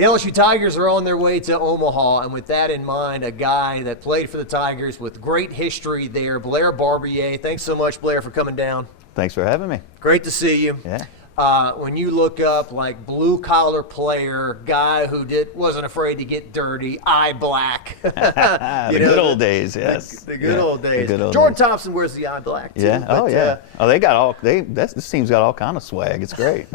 The LSU Tigers are on their way to Omaha, and with that in mind, a guy that played for the Tigers with great history there, Blair Barbier. Thanks so much, Blair, for coming down. Thanks for having me. Great to see you. Yeah. When you look up like blue-collar player, guy who wasn't afraid to get dirty, eye black. The good old days, yes. The good old days. The good old Jordan days. Thompson wears the eye black too. Yeah. Oh yeah. They got all. This team's got all kind of swag. It's great.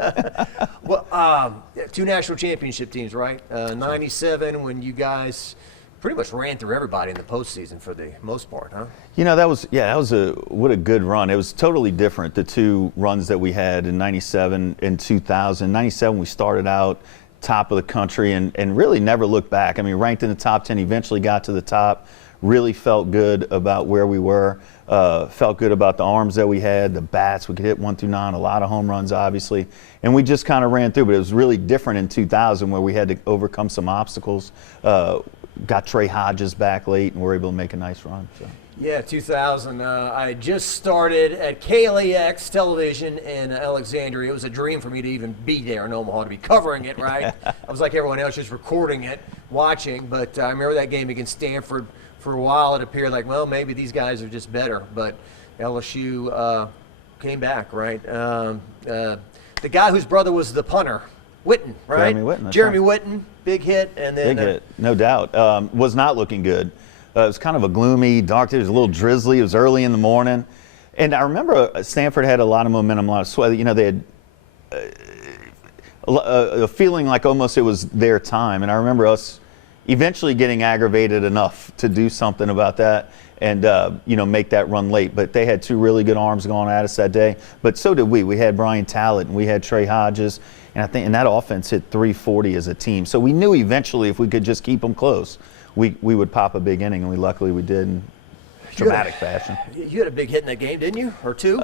Well, 2 national championship teams, right? 97 when you guys pretty much ran through everybody in the postseason for the most part, huh? You know, that was what a good run. It was totally different, the 2 runs that we had in 97 and 2000. 97 we started out top of the country and really never looked back. I mean, ranked in the top 10, eventually got to the top, really felt good about where we were, felt good about the arms that we had, the bats. We could hit 1 through 9, a lot of home runs, obviously. And we just kind of ran through, but it was really different in 2000 where we had to overcome some obstacles. Got Tre Hodges back late and were able to make a nice run. So. Yeah, 2000. I just started at KLAX television in Alexandria. It was a dream for me to even be there in Omaha, to be covering it, right? I was like everyone else, just recording it, watching. But I remember that game against Stanford. For a while, it appeared like, well, maybe these guys are just better. But LSU came back, right? The guy whose brother was the punter, Witten, right? Jeremy Witten, big hit. And then, big hit, no doubt. Was not looking good. It was kind of a gloomy, dark day. It was a little drizzly. It was early in the morning. And I remember Stanford had a lot of momentum, a lot of sweat. You know, they had a feeling like almost it was their time. And I remember us eventually getting aggravated enough to do something about that and, make that run late. But they had 2 really good arms going at us that day. But so did we. We had Brian Tallett and we had Tre Hodges. And I think that offense hit 340 as a team. So we knew eventually if we could just keep them close, we would pop a big inning, and luckily we did in dramatic fashion. You had a big hit in that game, didn't you? Or 2?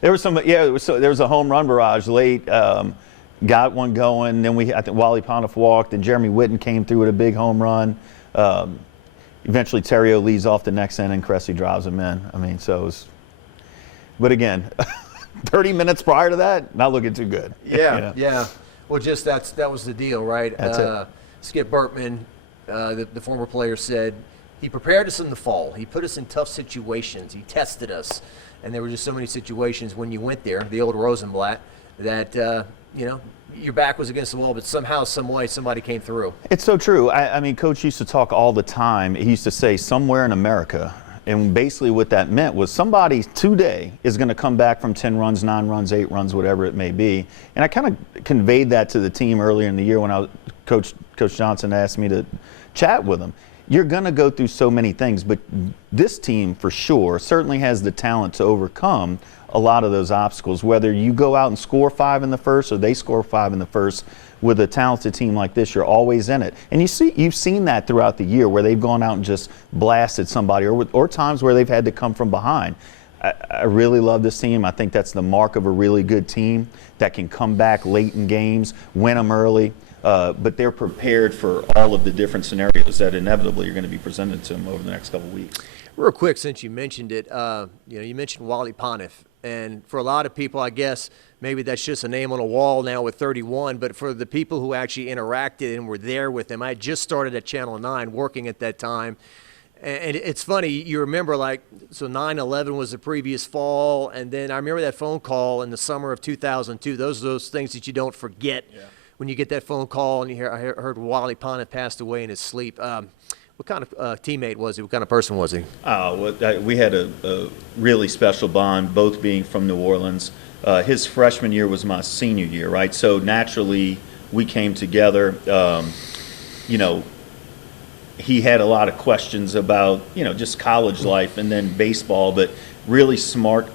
There was there was a home run barrage late. Got one going. Then I think Wally Pontiff walked, and Jeremy Witten came through with a big home run. Eventually, Terrio leads off the next inning, and Cressy drives him in. I mean, so it was. But again, 30 minutes prior to that, not looking too good. Yeah, yeah. Well, just that was the deal, right? That's it. Skip Bertman, the former player, said he prepared us in the fall. He put us in tough situations. He tested us, and there were just so many situations when you went there, the old Rosenblatt, that your back was against the wall, but somehow, some way, somebody came through. It's so true. I mean, Coach used to talk all the time. He used to say, somewhere in America. And basically what that meant was somebody today is going to come back from 10 runs, 9 runs, 8 runs, whatever it may be. And I kind of conveyed that to the team earlier in the year when Coach Johnson asked me to chat with him. You're going to go through so many things, but this team for sure certainly has the talent to overcome a lot of those obstacles. Whether you go out and score 5 in the first or they score 5 in the first, with a talented team like this, you're always in it. And you've seen that throughout the year where they've gone out and just blasted somebody, or times where they've had to come from behind. I really love this team. I think that's the mark of a really good team that can come back late in games, win them early, but they're prepared for all of the different scenarios that inevitably are going to be presented to them over the next couple of weeks. Real quick, since you mentioned it, you mentioned Wally Pontiff. And for a lot of people, I guess, maybe that's just a name on a wall now with 31, but for the people who actually interacted and were there with him, I had just started at Channel 9 working at that time. And it's funny, you remember, so 9/11 was the previous fall, and then I remember that phone call in the summer of 2002. Those are those things that you don't forget when you get that phone call and I heard Wally Pontiff passed away in his sleep. What kind of teammate was he? What kind of person was he? We had a really special bond, both being from New Orleans. His freshman year was my senior year, right? So naturally, we came together. He had a lot of questions about, just college life and then baseball, but really smart,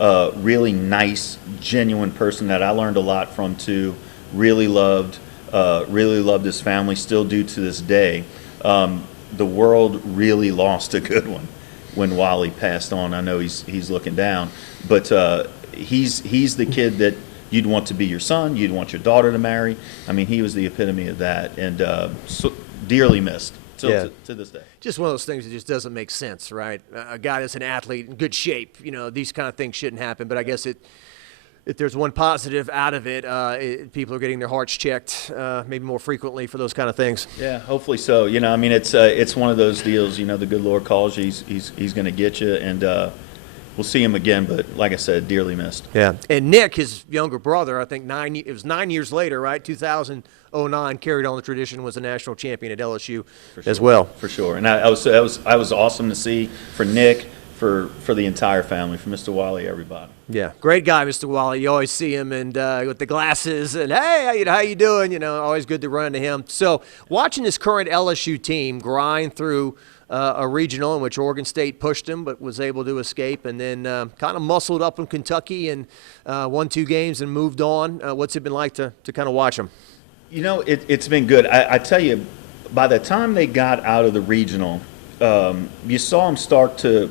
really nice, genuine person that I learned a lot from too. Really loved his family, still do to this day. The world really lost a good one when Wally passed on. I know he's looking down, but he's the kid that you'd want to be your son, you'd want your daughter to marry. I mean, he was the epitome of that, and so dearly missed to this day. Just one of those things that just doesn't make sense, right? A guy that's an athlete in good shape, these kind of things shouldn't happen, but I guess if there's one positive out of it, people are getting their hearts checked maybe more frequently for those kind of things. Yeah, hopefully so. You know, I mean, it's one of those deals. You know, the good Lord calls you, he's going to get you, and we'll see him again. But like I said, dearly missed. Yeah, and Nick, his younger brother, I think it was 9 years later, right? 2009, carried on the tradition, was a national champion at LSU as well. For sure, and I was awesome to see for Nick, for the entire family, for Mr. Wally, everybody. Yeah, great guy, Mr. Wally. You always see him and with the glasses and, hey, how you doing? You know, always good to run into him. So watching this current LSU team grind through a regional in which Oregon State pushed him but was able to escape, and then kind of muscled up in Kentucky and won 2 games and moved on. What's it been like to kind of watch him? You know, it's been good. I tell you, by the time they got out of the regional, you saw them start to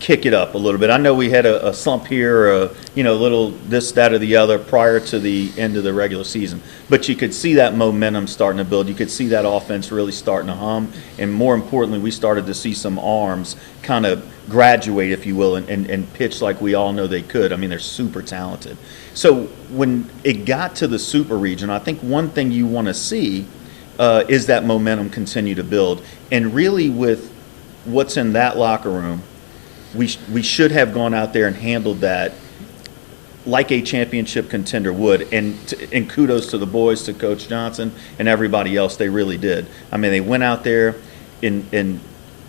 kick it up a little bit. I know we had a slump here, a little this, that, or the other prior to the end of the regular season. But you could see that momentum starting to build. You could see that offense really starting to hum. And more importantly, we started to see some arms kind of graduate, if you will, and pitch like we all know they could. I mean, they're super talented. So when it got to the super region, I think one thing you want to see is that momentum continue to build. And really with what's in that locker room, we should have gone out there and handled that like a championship contender would. And kudos to the boys, to Coach Johnson and everybody else. They really did. I mean, they went out there in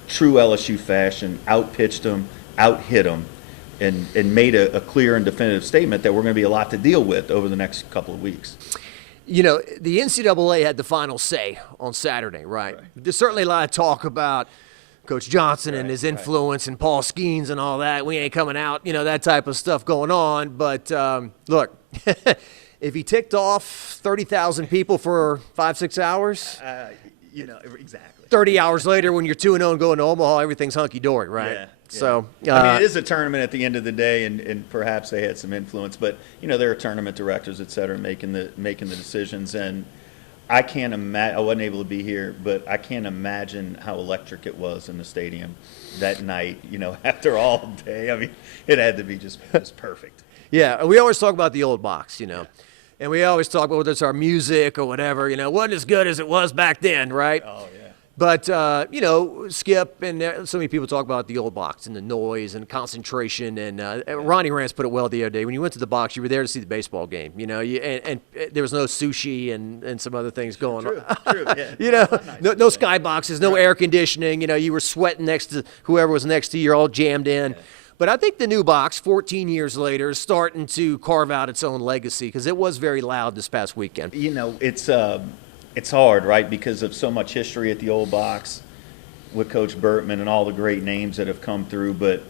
true LSU fashion, outpitched them, outhit them, and made a clear and definitive statement that we're going to be a lot to deal with over the next couple of weeks. You know, the NCAA had the final say on Saturday, right? There's certainly a lot of talk about Coach Johnson and his influence and Paul Skenes and all that. We ain't coming out, that type of stuff going on. But look, if he ticked off 30,000 people for 5-6 hours, exactly. 30 hours later, when you're 2-0 and going to Omaha, everything's hunky-dory, right? Yeah. So I mean, it is a tournament at the end of the day, and perhaps they had some influence. But there are tournament directors, et cetera, making the decisions. And I can't imagine. I wasn't able to be here, but I can't imagine how electric it was in the stadium that night. After all day, I mean, it had to be just perfect. Yeah, we always talk about the old box, and we always talk about whether it's our music or whatever. Wasn't as good as it was back then, right? Oh yeah. But, Skip and so many people talk about the old box and the noise and concentration. And Ronnie Rance put it well the other day. When you went to the box, you were there to see the baseball game, and there was no sushi and some other things going on. True, yeah. No skyboxes, no air conditioning. You were sweating next to whoever was next to you. You're all jammed in. Yeah. But I think the new box, 14 years later, is starting to carve out its own legacy because it was very loud this past weekend. It's hard, right, because of so much history at the old box with Coach Bertman and all the great names that have come through. But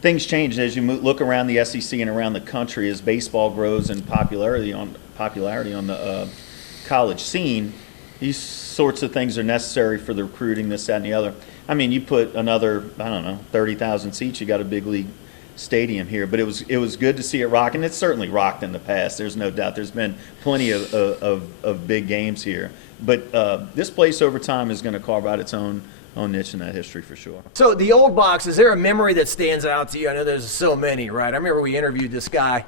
things change as you look around the SEC and around the country as baseball grows in popularity on the college scene. These sorts of things are necessary for the recruiting, this, that, and the other. I mean, you put another, 30,000 seats, you got a big league stadium here, but it was good to see it rock, and it's certainly rocked in the past. There's no doubt. There's been plenty of big games here, but this place over time is going to carve out its own niche in that history for sure. So the old box, is there a memory that stands out to you? I know there's so many, right? I remember we interviewed this guy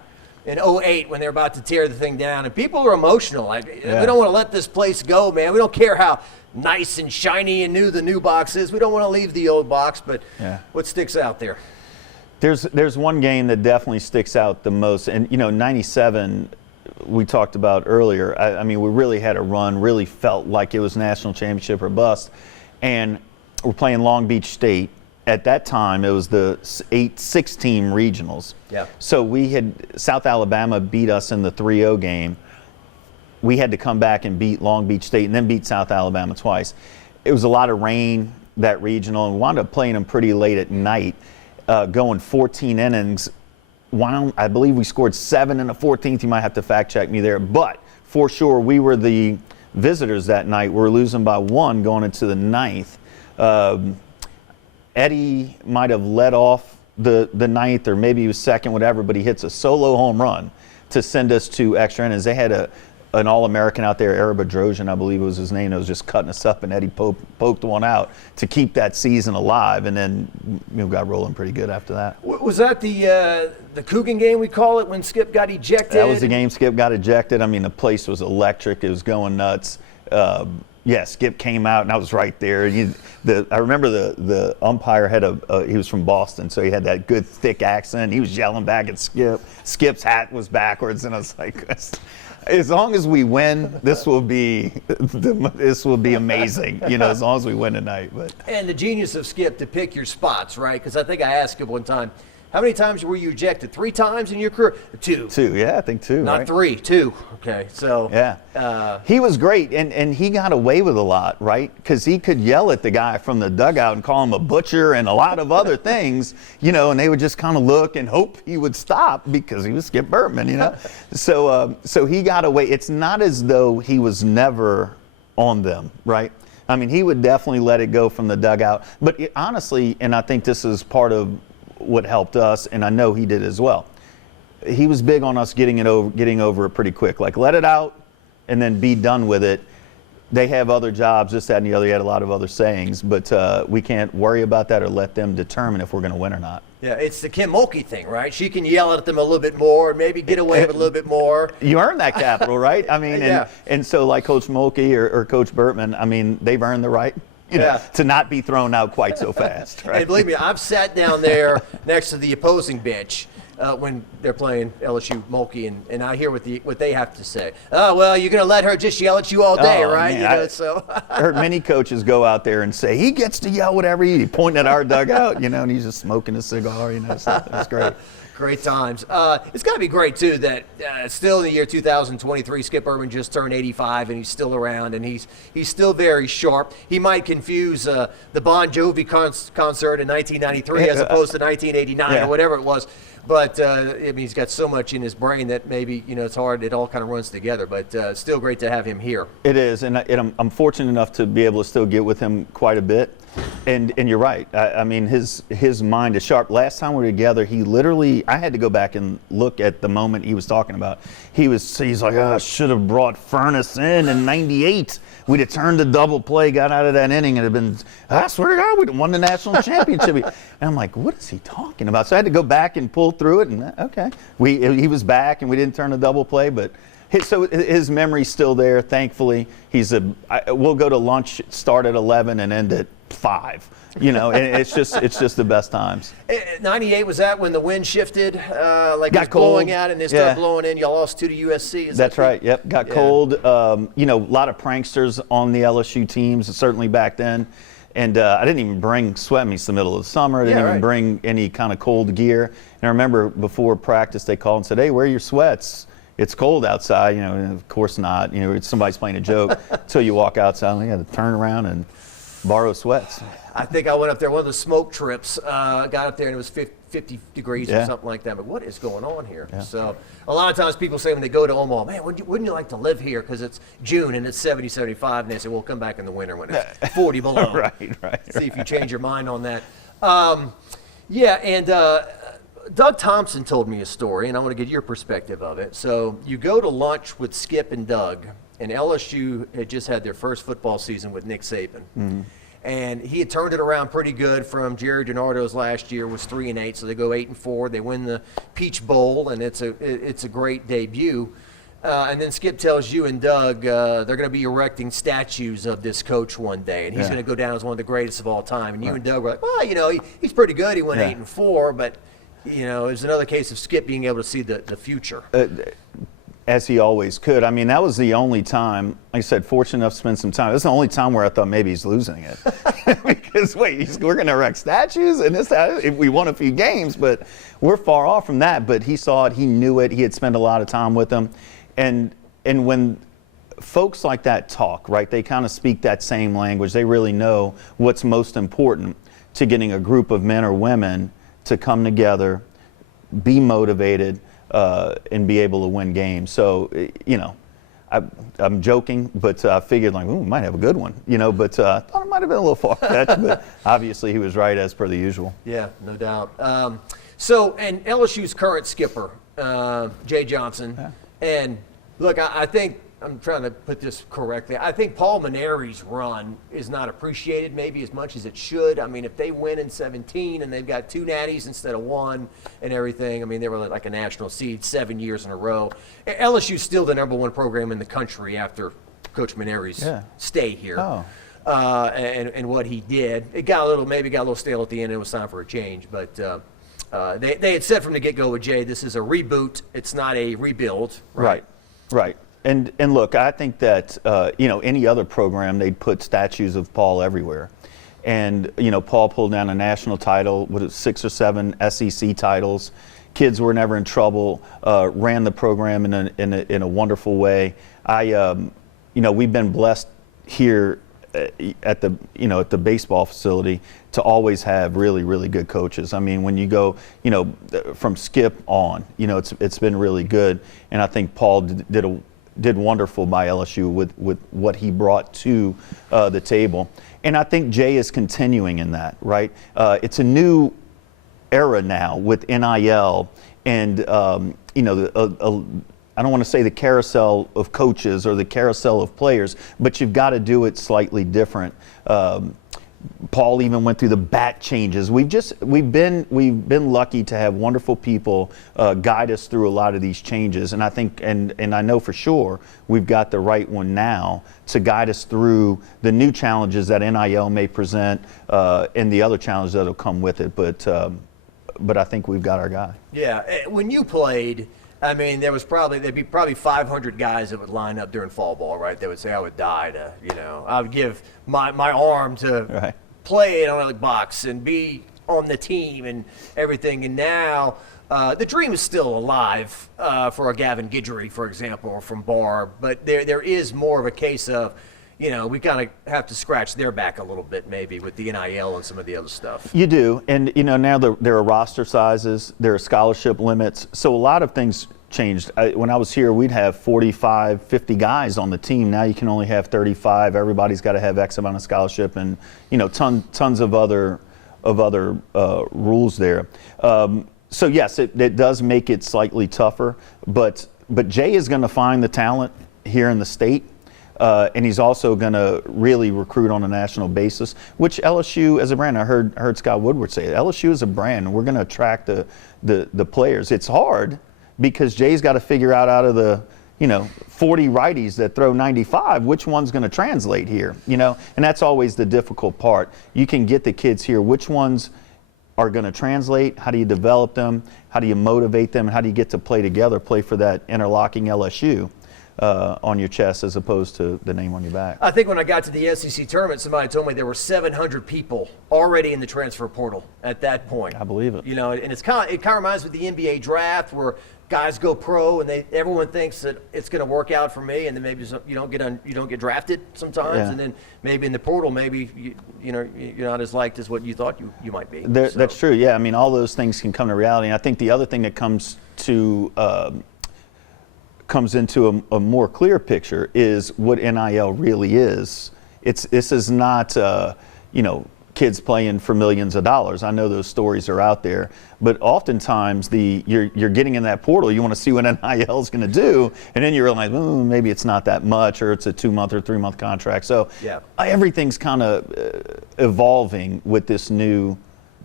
in 2008 when they were about to tear the thing down, and people were emotional. Like, we don't want to let this place go, man. We don't care how nice and shiny and new the new box is. We don't want to leave the old box, but what sticks out there? There's one game that definitely sticks out the most, and 97 we talked about earlier. I mean, we really had a run, really felt like it was national championship or bust, and we're playing Long Beach State. At that time, it was the 6-team regionals. Yeah. So we had South Alabama beat us in the 3-0 game. We had to come back and beat Long Beach State and then beat South Alabama twice. It was a lot of rain that regional, and we wound up playing them pretty late at night. Going 14 innings. I believe we scored 7 in the 14th. You might have to fact check me there. But for sure, we were the visitors that night. We were losing by 1 going into the 9th. Eddie might have led off the 9th, or maybe he was second, whatever, but he hits a solo home run to send us to extra innings. They had an All-American out there, Arabadrosian, I believe was his name, that was just cutting us up, and Eddie poked one out to keep that season alive, and then got rolling pretty good after that. Was that the Coogan game, we call it, when Skip got ejected? That was the game Skip got ejected. I mean, the place was electric. It was going nuts. Yeah, Skip came out, and I was right there. I remember the umpire had he was from Boston, so he had that good thick accent. He was yelling back at Skip. Skip's hat was backwards, and I was like, as long as we win, this will be amazing. As long as we win tonight. But and the genius of Skip to pick your spots, right? Because I think I asked him one time, how many times were you ejected? 3 times in your career? 2. 2, yeah, I think 2. Not right? 3, 2. Okay, so yeah, he was great, and he got away with a lot, right? Because he could yell at the guy from the dugout and call him a butcher and a lot of other things, and they would just kind of look and hope he would stop because he was Skip Bertman, So he got away. It's not as though he was never on them, right? I mean, he would definitely let it go from the dugout, but honestly, and I think this is part of what helped us, and I know he did as well. He was big on us getting over it pretty quick. Like, let it out and then be done with it. They have other jobs, this, that, and the other. He had a lot of other sayings, but we can't worry about that or let them determine if we're going to win or not. Yeah, it's the Kim Mulkey thing, right? She can yell at them a little bit more, maybe get away with a little bit more. You earn that capital, right? I mean, yeah. and so like Coach Mulkey or Coach Bertman, I mean, they've earned the right to not be thrown out quite so fast. Right? And believe me, I've sat down there next to the opposing bench when they're playing LSU Mulkey, and I hear what they have to say. Oh, well, you're going to let her just yell at you all day, right? Man, So I heard many coaches go out there and say, he gets to yell whatever he's pointing at our dugout, and he's just smoking a cigar, so it's great. Great times. It's got to be great, too, that still in the year 2023, Skip Bertman just turned 85, and he's still around, and he's still very sharp. He might confuse the Bon Jovi concert in 1993 as opposed to 1989 or whatever it was. But, I mean, he's got so much in his brain that maybe, it's hard. It all kind of runs together. But still great to have him here. It is, and I'm fortunate enough to be able to still get with him quite a bit. And you're right. I mean, his mind is sharp. Last time we were together, he literally, I had to go back and look at the moment he was talking about. He's like, I should have brought Furness in '98. We'd have turned the double play, got out of that inning, and have been, I swear to God, we'd have won the national championship. And I'm like, what is he talking about? So I had to go back and pull through it, and okay. He was back, and we didn't turn the double play, but so his memory's still there, thankfully. We'll go to lunch, start at 11 and end at 5. And it's just the best times. 98, was that when the wind shifted? Got it was blowing out and it started blowing in. Y'all lost 2 to USC. That's right. Yep. Got cold. A lot of pranksters on the LSU teams, certainly back then. And I didn't even bring sweat meets the middle of the summer. I didn't even bring any kind of cold gear. And I remember before practice they called and said, hey, wear your sweats. It's cold outside. Of course not. Somebody's playing a joke until you walk outside and you got to turn around and borrow sweats. I think I went up there, one of the smoke trips, got up there and it was 50 degrees or something like that. But what is going on here? Yeah. So a lot of times people say when they go to Omaha, man, wouldn't you like to live here? Because it's June and it's 70, 75. And they say, well, come back in the winter when it's 40 below. Right. See if you change your mind on that. Doug Thompson told me a story, and I want to get your perspective of it. So you go to lunch with Skip and Doug, and LSU had just had their first football season with Nick Saban. Mm-hmm. And he had turned it around pretty good from Jerry DiNardo's last year, was 3-8, so they go 8-4. They win the Peach Bowl, and it's a great debut. And then Skip tells you and Doug they're going to be erecting statues of this coach one day, and he's going to go down as one of the greatest of all time. And you and Doug were like, well, he's pretty good. He went 8-4, but it was another case of Skip being able to see the future. As he always could. I mean, that was the only time, like I said, fortunate enough to spend some time. That's the only time where I thought maybe he's losing it. Because, we're going to erect statues and if we won a few games, but we're far off from that. But he saw it, he knew it, he had spent a lot of time with them. And when folks like that talk, right, they kind of speak that same language. They really know what's most important to getting a group of men or women to come together, be motivated, and be able to win games. So, I'm joking, but I figured we might have a good one, but I thought it might have been a little far-fetched, but obviously he was right as per the usual. Yeah, no doubt. And LSU's current skipper, Jay Johnson, and look, I think I'm trying to put this correctly. I think Paul Mainieri's run is not appreciated maybe as much as it should. I mean, if they win in 17 and they've got 2 natties instead of 1 and everything, I mean, they were like a national seed 7 years in a row. LSU's still the #1 program in the country after Coach Mainieri's stay here. Oh. And what he did. It got a little stale at the end, and it was time for a change. But they had said from the get-go with Jay, this is a reboot. It's not a rebuild. Right. And look, I think that any other program, they'd put statues of Paul everywhere. And Paul pulled down a national title, 6 or 7 SEC titles. Kids were never in trouble. Ran the program in a wonderful way. We've been blessed here at the baseball facility to always have really, really good coaches. I mean, when you go, from Skip on, it's been really good. And I think Paul did wonderful by LSU with what he brought to the table. And I think Jay is continuing in that, right? It's a new era now with NIL and, I don't want to say the carousel of coaches or the carousel of players, but you've got to do it slightly different. Paul even went through the bat changes. We've been lucky to have wonderful people guide us through a lot of these changes, and I think and I know for sure we've got the right one now to guide us through the new challenges that NIL may present and the other challenges that'll come with it. But I think we've got our guy. Yeah, when you played, I mean, there'd be probably 500 guys that would line up during fall ball, right? They would say, I would die to, I would give my arm to play in a box and be on the team and everything. And now the dream is still alive for a Gavin Guidry, for example, or from Barb. But there is more of a case of, we kind of have to scratch their back a little bit maybe with the NIL and some of the other stuff. You do. And, now there are roster sizes, there are scholarship limits. So a lot of things changed. When I was here, we'd have 45, 50 guys on the team. Now you can only have 35. Everybody's got to have X amount of scholarship and, tons of other rules there. So, yes, it does make it slightly tougher. But Jay is going to find the talent here in the state. And he's also going to really recruit on a national basis, which LSU as a brand, I heard Scott Woodward say, LSU is a brand, and we're going to attract the players. It's hard because Jay's got to figure out of the 40 righties that throw 95, which one's going to translate here, and that's always the difficult part. You can get the kids here, which ones are going to translate, how do you develop them, how do you motivate them, how do you get to play together, play for that interlocking LSU. On your chest as opposed to the name on your back. I think when I got to the SEC tournament, somebody told me there were 700 people already in the transfer portal at that point. I believe it. And it kind of reminds me of the NBA draft where guys go pro and everyone thinks that it's going to work out for me, and then maybe you don't get drafted sometimes, and then maybe in the portal maybe you're not as liked as what you thought you might be. That's true. Yeah, I mean all those things can come to reality. And I think the other thing that comes into a more clear picture is what NIL really is. This is not, kids playing for millions of dollars. I know those stories are out there, but oftentimes you're getting in that portal, you want to see what NIL is going to do, and then you realize, maybe it's not that much, or it's a 2-month or 3-month contract. So everything's kind of evolving with this new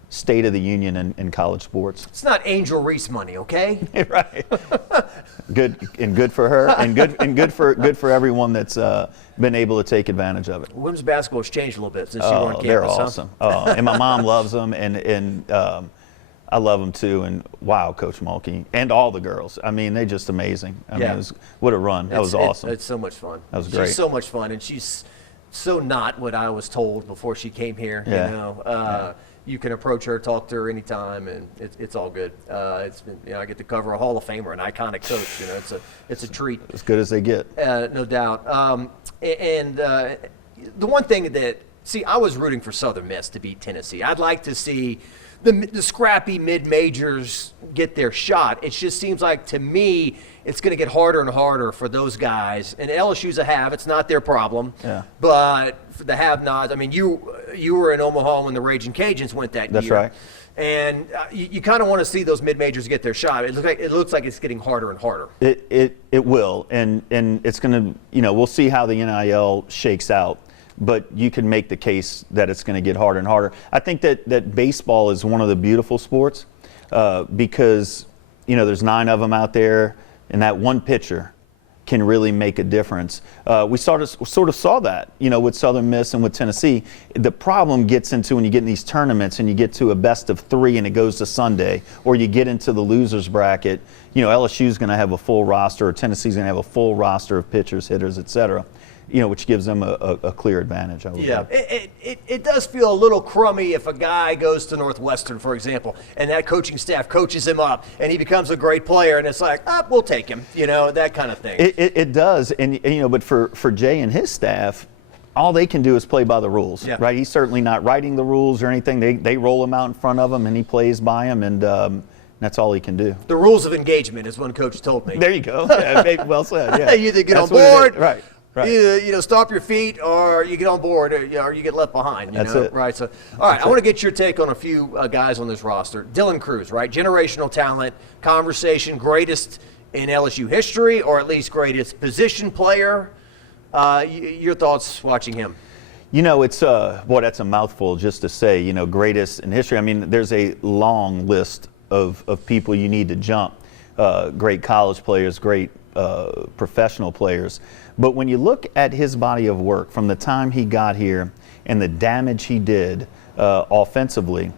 state of the union in college sports. It's not Angel Reese money, okay? Right. Good for her, and good for everyone that's been able to take advantage of it. Women's basketball has changed a little bit since you were on campus. They're awesome. And my mom loves them, and I love them too. And wow, Coach Mulkey and all the girls. I mean, they're just amazing. I mean, what a run. That was awesome. It's so much fun. That was great. She's so much fun, and she's so not what I was told before she came here. You can approach her, talk to her anytime, and it's all good. It's been, I get to cover a Hall of Famer, an iconic coach. It's a treat. As good as they get. No doubt. The one thing I was rooting for Southern Miss to beat Tennessee. I'd like to see the scrappy mid-majors get their shot. It just seems like, to me, it's going to get harder and harder for those guys. And LSU's a have. It's not their problem. Yeah. But for the have-nots, I mean, you were in Omaha when the Raging Cajuns went that year. That's right. And you kind of want to see those mid-majors get their shot. It looks like it's getting harder and harder. It will, and it's going to, we'll see how the NIL shakes out. But you can make the case that it's going to get harder and harder. I think that baseball is one of the beautiful sports because, there's 9 of them out there, and that one pitcher can really make a difference. We sort of saw that, with Southern Miss and with Tennessee. The problem gets into when you get in these tournaments and you get to a best of 3 and it goes to Sunday, or you get into the losers bracket. LSU's going to have a full roster, or Tennessee's going to have a full roster of pitchers, hitters, et cetera. Which gives them a clear advantage. Yeah, it does feel a little crummy if a guy goes to Northwestern, for example, and that coaching staff coaches him up, and he becomes a great player, and it's like, we'll take him, that kind of thing. It does, and but for Jay and his staff, all they can do is play by the rules, right? He's certainly not writing the rules or anything. They roll him out in front of him, and he plays by him, and that's all he can do. The rules of engagement is one coach told me. There you go. Yeah, well said. Yeah. You either get on board, right. Right. Either stomp your feet, or you get on board, or you get left behind. That's it. Right. So, all right. I want to get your take on a few guys on this roster. Dylan Cruz, right? Generational talent, conversation, greatest in LSU history, or at least greatest position player. Your thoughts watching him? It's that's a mouthful just to say. Greatest in history. I mean, there's a long list of people you need to jump. Great college players, great professional players. But when you look at his body of work from the time he got here and the damage he did offensively,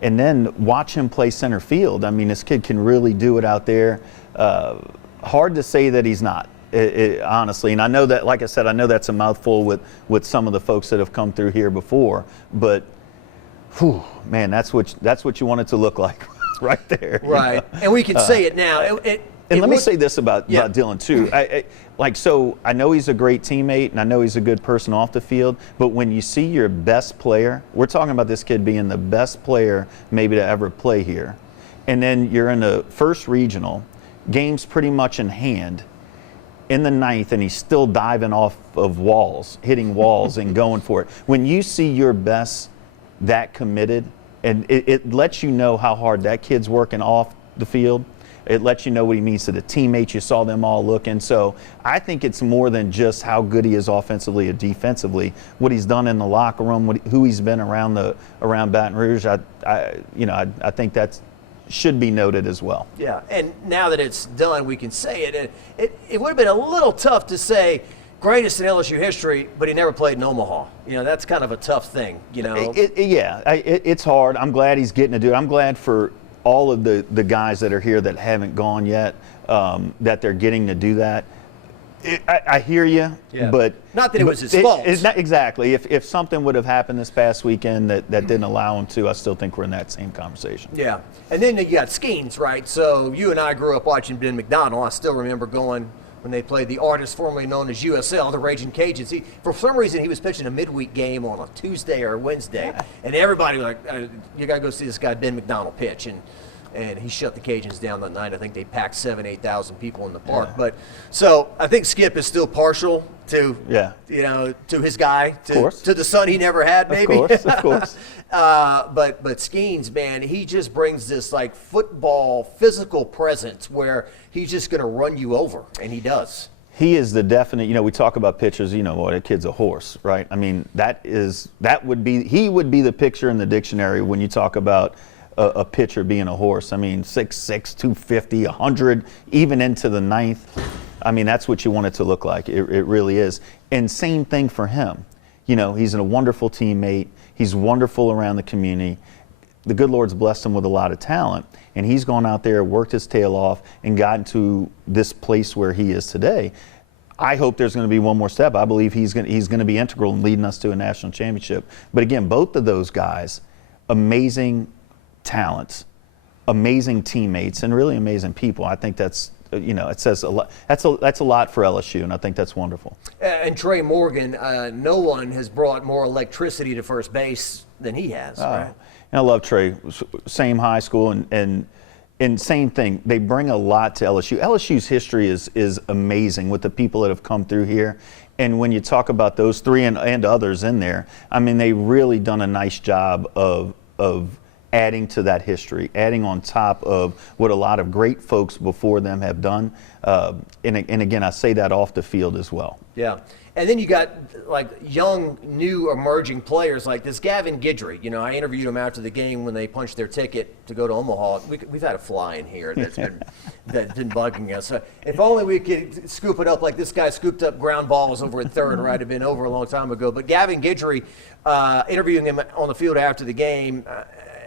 and then watch him play center field, I mean, this kid can really do it out there. Hard to say that he's not, honestly. And I know that, like I said, I know that's a mouthful with some of the folks that have come through here before. But, whew, man, that's what you want it to look like right there. Right. And we can say it now. And let me say this about Dylan, too. I know he's a great teammate, and I know he's a good person off the field, but when you see your best player, we're talking about this kid being the best player maybe to ever play here, and then you're in the first regional, game's pretty much in hand, in the 9th, and he's still diving off of walls, hitting walls and going for it. When you see your best that committed, and it lets you know how hard that kid's working off the field. It lets you know what he means to the teammates. You saw them all looking. So I think it's more than just how good he is offensively or defensively. What he's done in the locker room, who he's been around Baton Rouge. I think that should be noted as well. Yeah, and now that it's done, we can say it. It would have been a little tough to say greatest in LSU history, but he never played in Omaha. That's kind of a tough thing. It's hard. I'm glad he's getting to do it. I'm glad for all of the guys that are here that haven't gone yet, that they're getting to do that. I hear you, but not that it was his fault. Exactly. If something would have happened this past weekend that didn't allow him to, I still think we're in that same conversation. Yeah, and then you got Skenes, right? So you and I grew up watching Ben McDonald. I still remember going when they played the artist formerly known as USL, the Raging Cajuns. For some reason, he was pitching a midweek game on a Tuesday or a Wednesday, and everybody was like, you got to go see this guy Ben McDonald pitch. And he shut the Cajuns down that night. I think they packed 8,000 people in the park. But so I think Skip is still partial to to his guy, to the son he never had, maybe. Of course. But Skenes, man, he just brings this like football physical presence where he's just going to run you over, and he does. He is the definite. We talk about pitchers. That kid's a horse, right? I mean, he would be the picture in the dictionary when you talk about a pitcher being a horse. I mean, 6'6", 250, 100, even into the 9th. I mean, that's what you want it to look like. It really is. And same thing for him. He's a wonderful teammate. He's wonderful around the community. The good Lord's blessed him with a lot of talent, and he's gone out there, worked his tail off, and gotten to this place where he is today. I hope there's going to be one more step. I believe he's going to be integral in leading us to a national championship. But again, both of those guys, amazing talents, amazing teammates, and really amazing people. I think that's, it says a lot. That's a lot for LSU, and I think that's wonderful. And Tre Morgan, no one has brought more electricity to first base than he has. Right? And I love Tre. Same high school, and same thing. They bring a lot to LSU. LSU's history is amazing with the people that have come through here. And when you talk about those three and others in there, I mean, they've really done a nice job of adding to that history, adding on top of what a lot of great folks before them have done. And again, I say that off the field as well. Yeah. And then you got like young, new, emerging players like this Gavin Guidry. You know, I interviewed him after the game when they punched their ticket to go to Omaha. We've had a fly in here that's been bugging us. If only we could scoop it up like this guy scooped up ground balls over at third, right? It'd been over a long time ago. But Gavin Guidry, interviewing him on the field after the game,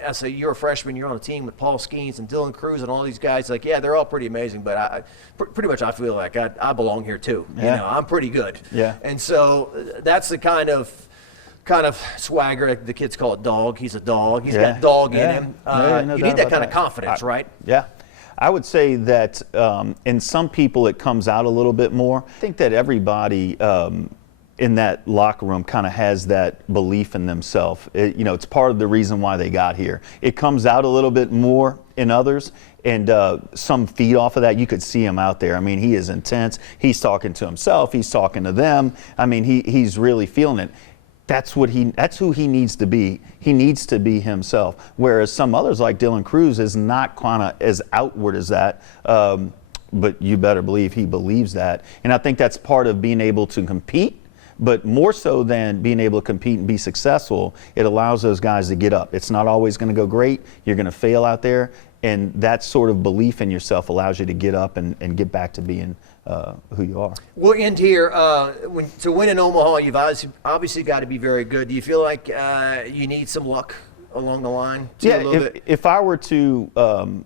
I say, you're a freshman, you're on a team with Paul Skenes and Dylan Cruz and all these guys. Like, yeah, they're all pretty amazing, but pretty much I feel like I belong here too. Yeah. You know, I'm pretty good. Yeah. And so that's the kind of swagger. The kids call it dog. He's a dog. He's got dog in him. No you doubt need that about kind of confidence, right? Yeah. I would say that in some people it comes out a little bit more. I think that everybody in that locker room kind of has that belief in themselves. It's part of the reason why they got here. It comes out a little bit more in others, and some feed off of that. You could see him out there. I mean, he is intense. He's talking to himself. He's talking to them. I mean, he's really feeling it. That's who he needs to be. He needs to be himself. Whereas some others, like Dylan Cruz, is not kind of as outward as that. But you better believe he believes that. And I think that's part of being able to compete. But more so than being able to compete and be successful, it allows those guys to get up. It's not always going to go great. You're going to fail out there. And that sort of belief in yourself allows you to get up and get back to being who you are. We'll end here. To win in Omaha, you've obviously got to be very good. Do you feel like you need some luck along the line? If I were to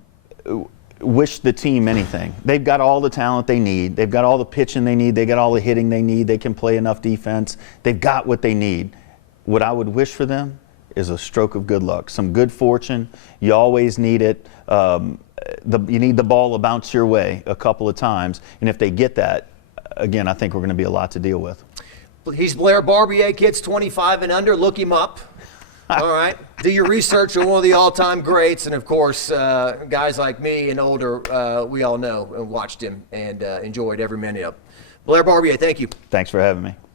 wish the team anything, they've got all the talent they need. They've got all the pitching they need. They got all the hitting they need. They can play enough defense. They've got what they need. What I would wish for them is a stroke of good luck, some good fortune. You always need it. You need the ball to bounce your way a couple of times. And if they get that, again, I think we're going to be a lot to deal with. He's Blair Barbier, kids 25 and under. Look him up. All right. Do your research on one of the all-time greats. And, of course, guys like me and older, we all know and watched him and enjoyed every minute of it. Blair Barbier, thank you. Thanks for having me.